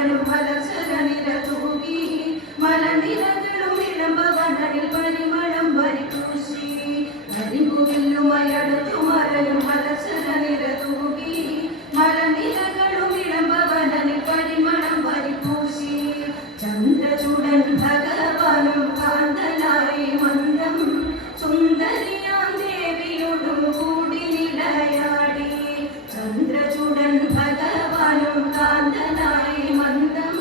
മലകളും മലർശരനില തൂകി മലനിരകളും ഇളമ്പവനടിൽ പരിമളം വരിപൂശി കരിമ്പുവില്ലുമയടുത്തു മലയും മലർശരനില തൂകി മലനിരകളും ഇളമ്പവനടിൽ പരിമളം വരിപൂശി ചന്ദ്രചൂടൻ ഭഗവാനും കാന്തനായി മന്ദം സുന്ദരിയാം ദേവിയോടും കൂടി നിലയാടി ചന്ദ്രചൂടൻ ഭഗവാനും കാന്തനായി മന്ദം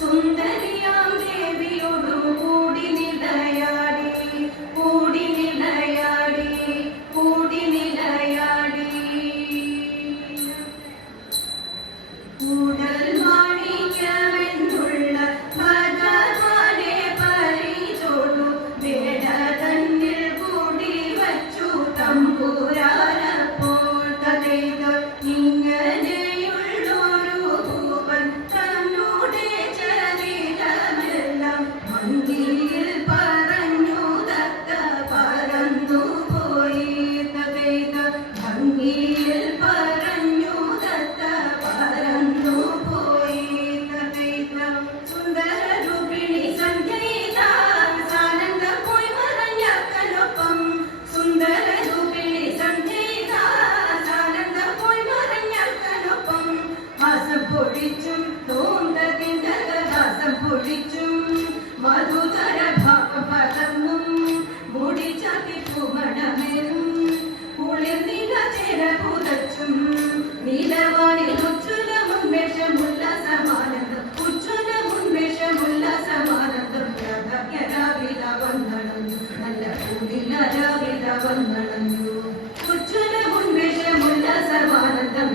സുന്ദരിയാം ദേവിയോടും കൂടി നിലയാടി കൂടി നിലയാടി കൂടി നിലയാടി കൂടൽ മാണിക്യമെന്നുള്ള ഭഗവാനെ പരിചോടു വേട തന്നിൽ കൂടി വച്ചു തമ്പുരാനപ്പോൾ തതേത ഇങ്ങനെയുള്ളൊരു ഭൂപൻ തന്നോടെ ചരിതമെല്ലാം ഭംഗിയിൽ പറഞ്ഞു തത്ത പറന്നു പോയി തതേത ഭംഗിയിൽ പറഞ്ഞു തത്ത പറന്നു പോയി തതേത സുന്ദരരൂപിണി സന്ധ്യയിത സാനന്ദ പോയി മറഞ്ഞക്കനൊപ്പം സുന്ദരരൂപിണി സന്ധ്യയിത സാനന്ദ പോയി മറഞ്ഞക്കനൊപ്പം ഹാസം പൊഴിച്ചും തോന്തതിന്റെ ഹാസം പൊഴിച്ചും മധുതര ഭാവം പകർന്നും മുടിച്ചാത്തി പൂമണമേലും കുളിർനില ചേര പുതച്ചും നീലവാനിൽ ഉജ്ജ്വലമുന്മേഷമുള്ള സമാനന്ദം ഉജ്ജ്വലമുന്മേഷമുള്ള സമാനന്ദം രാവില വന്നണഞ്ഞു നല്ല കൂടിലരാവില വന്നണഞ്ഞു ഉജ്ജ്വലമുന്മേഷമുള്ള സമാനന്ദം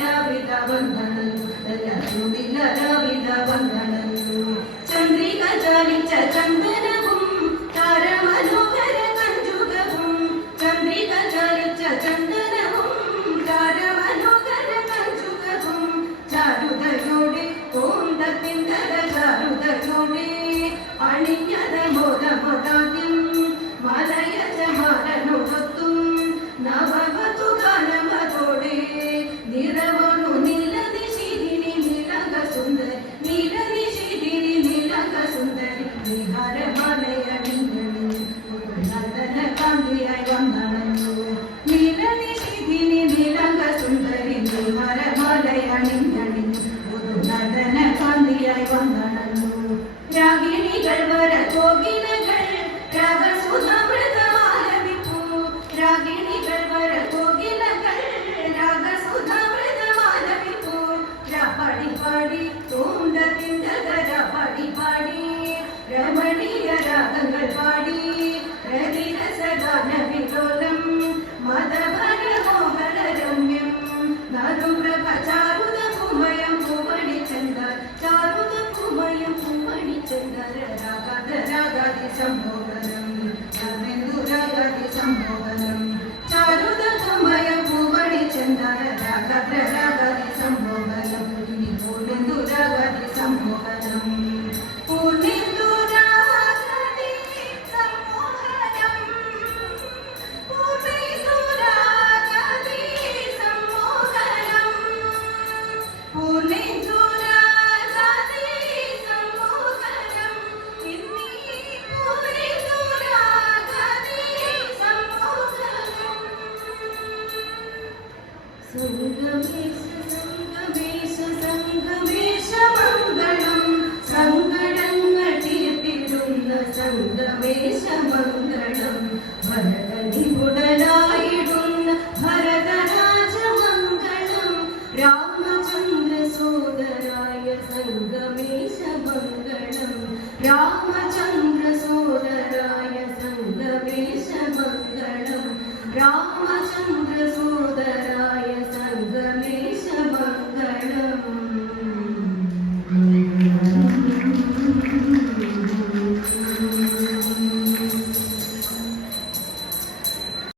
രാവില വന്നണഞ്ഞു നല്ല കൂടിലരാവില വന്നണഞ്ഞു ചന്ദ്രിക ചാലിച്ച ചന്ദനവും താരമനോഹര കഞ്ചുകവും ചന്ദ്രിക ചാലിച്ച ചന്ദനവും താരമനോഹര കഞ്ചുകവും ചാരുതയോടെ കോന്തത്തിൻ്റെ ചാരുതയോടെ അണിഞ്ഞത മോദമോദാദ്യം മലയജമാരനോടൊത്തും നവവധുഗാനമതോടെ നിറവണു നീലനിശിരിനി നീലക സുന്ദരി നീലനിശിരിനി നീലക സുന്ദരി നിഹാരമാലയണിഞ്ഞണി നന്ദന കാന്തിയായി വന്നണഞ്ഞു നീലനിശിരിനി നീലക സുന്ദരി നിഹാരമാലയണിഞ്ഞണി നന്ദന കാന്തിയായി വന്നണഞ്ഞു രാഗിണികൾ വര കോകിലകൾ രാഗസുധാമൃതമാലപിപ്പൂ രാഗിണികൾ വര കോകിലകൾ രാഗസുധാമൃതമാലപിപ്പൂ രാപ്പാടി പാടി തോന്തത്തിൻ്റെ രാപ്പാടി പാടി രമണീയ രാഗങ്ങൾ പാടി രതിരസഗാന വിലോലം മതഭര മോഹന രമ്യം നറുപ്രഭ ചാരുത കുമയം പൂമണി ചന്ദർ ചാരുത കുമയം പൂമണി ചന്ദര രാഗാത രാഗാതി സംഭോഗനം രാമേന്ദു രാഗാതി സംഭോഗനം ചാരുത കുമയം പൂമണി ചന്ദര രാഗാത രാഗാതി സംഭോഗനം പൂർണിന്ദു രാഗാതി സംഭോഗനം പൂർണിന്ദു രാഗാതി സംഭോഗനം പൂർണിന്ദു രാഗാതി സംഭോഗനം പൂർണിന്ദു രാഗാതി സംഭോഗനം ഇന്നി പൂർണിന്ദു രാഗാതി സംഭോഗനം സംഗമേശ സംഗമേശ സംഗമേശ മംഗളം സങ്കടങ്ങൾ തീർത്തിടുന്ന സംഗമേശ മംഗളം ഭരതനിപുടനായിടുന്ന ഭരതരാജമംഗളം രാമചന്ദ്ര സോദരായ സംഗമേശ മംഗളം രാമചന്ദ്ര സോദരായ സംഗമേശ മംഗളം രാമ